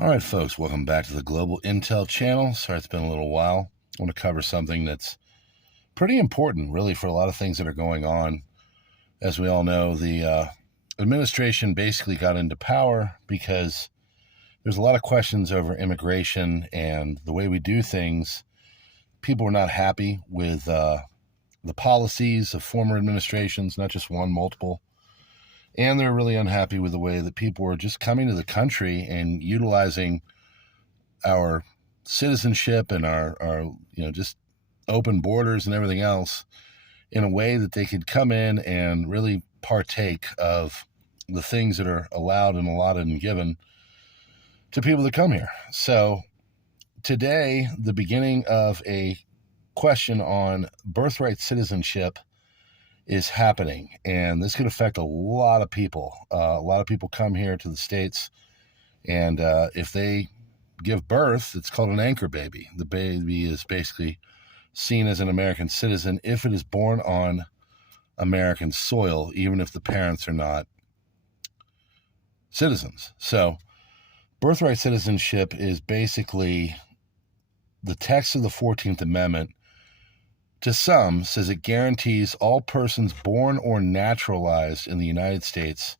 All right, folks, welcome back to the Global Intel channel. Sorry it's been a little while. I want to cover something that's pretty important, really, for a lot of things that are going on. As we all know, the administration basically got into power because there's a lot of questions over immigration and the way we do things. People are not happy with the policies of former administrations, not just one, multiple. And they're really unhappy with the way that people are just coming to the country and utilizing our citizenship and our just open borders and everything else in a way that they could come in and really partake of the things that are allowed and allotted and given to people that come here. So today, the beginning of a question on birthright citizenship is happening, and this could affect a lot of people. A lot of people come here to the States, and if they give birth, it's called an anchor baby. The baby is basically seen as an American citizen if it is born on American soil, even if the parents are not citizens. So birthright citizenship is basically the text of the 14th Amendment. To some, says it guarantees all persons born or naturalized in the United States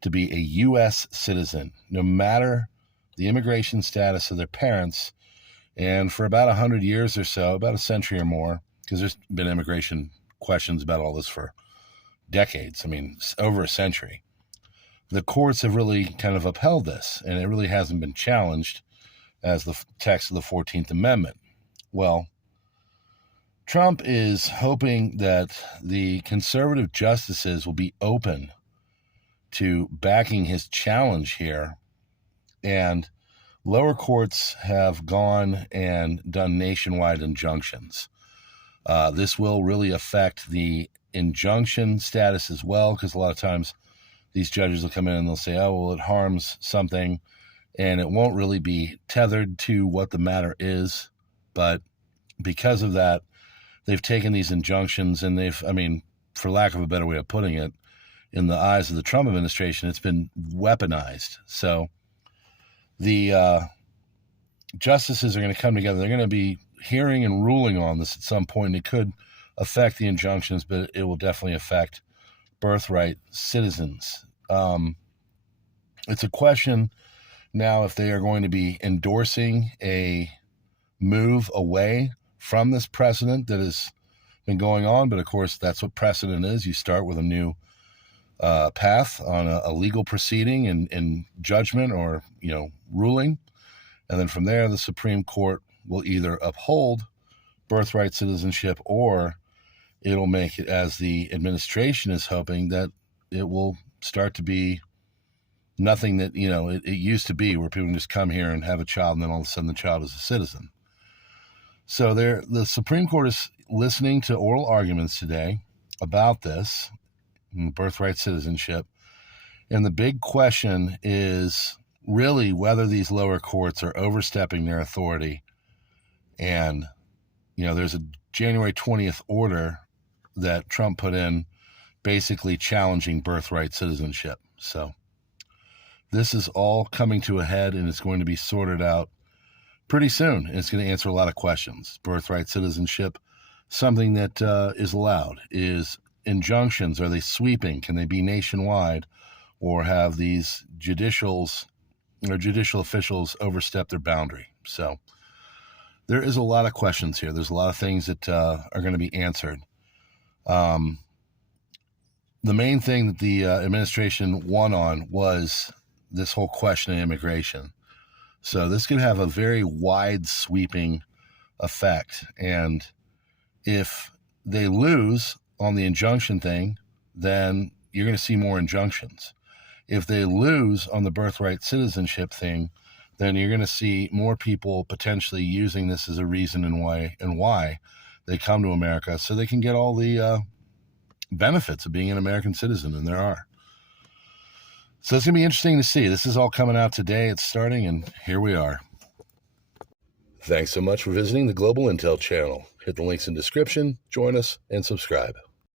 to be a U.S. citizen, no matter the immigration status of their parents. And for about 100 years or so, about a century or more, because there's been immigration questions about all this for decades, over a century, the courts have really kind of upheld this, and it really hasn't been challenged as the text of the 14th Amendment. Well, Trump is hoping that the conservative justices will be open to backing his challenge here, and lower courts have gone and done nationwide injunctions. This will really affect the injunction status as well, because a lot of times these judges will come in and they'll say, oh, well, it harms something, and it won't really be tethered to what the matter is. But because of that, they've taken these injunctions and for lack of a better way of putting it, in the eyes of the Trump administration, it's been weaponized. So the justices are going to come together. They're going to be hearing and ruling on this at some point. It could affect the injunctions, but it will definitely affect birthright citizens. It's a question now if they are going to be endorsing a move away from this precedent that has been going on. But of course, that's what precedent is. You start with a new path on a legal proceeding and judgment or ruling, and then from there the Supreme Court will either uphold birthright citizenship or it'll make it, as the administration is hoping, that it will start to be nothing that it used to be, where people can just come here and have a child and then all of a sudden the child is a citizen. So the Supreme Court is listening to oral arguments today about this, birthright citizenship. And the big question is really whether these lower courts are overstepping their authority. And, there's a January 20th order that Trump put in basically challenging birthright citizenship. So this is all coming to a head, and it's going to be sorted out pretty soon. It's going to answer a lot of questions. Birthright citizenship, something that is allowed. Is injunctions, are they sweeping? Can they be nationwide? Or have these judicial officials overstep their boundary? So there is a lot of questions here. There's a lot of things that are going to be answered. The main thing that the administration won on was this whole question of immigration. So this could have a very wide sweeping effect. And if they lose on the injunction thing, then you're going to see more injunctions. If they lose on the birthright citizenship thing, then you're going to see more people potentially using this as a reason and why they come to America, so they can get all the benefits of being an American citizen, and there are. So it's going to be interesting to see. This is all coming out today. It's starting, and here we are. Thanks so much for visiting the Global Intel channel. Hit the links in the description, join us, and subscribe.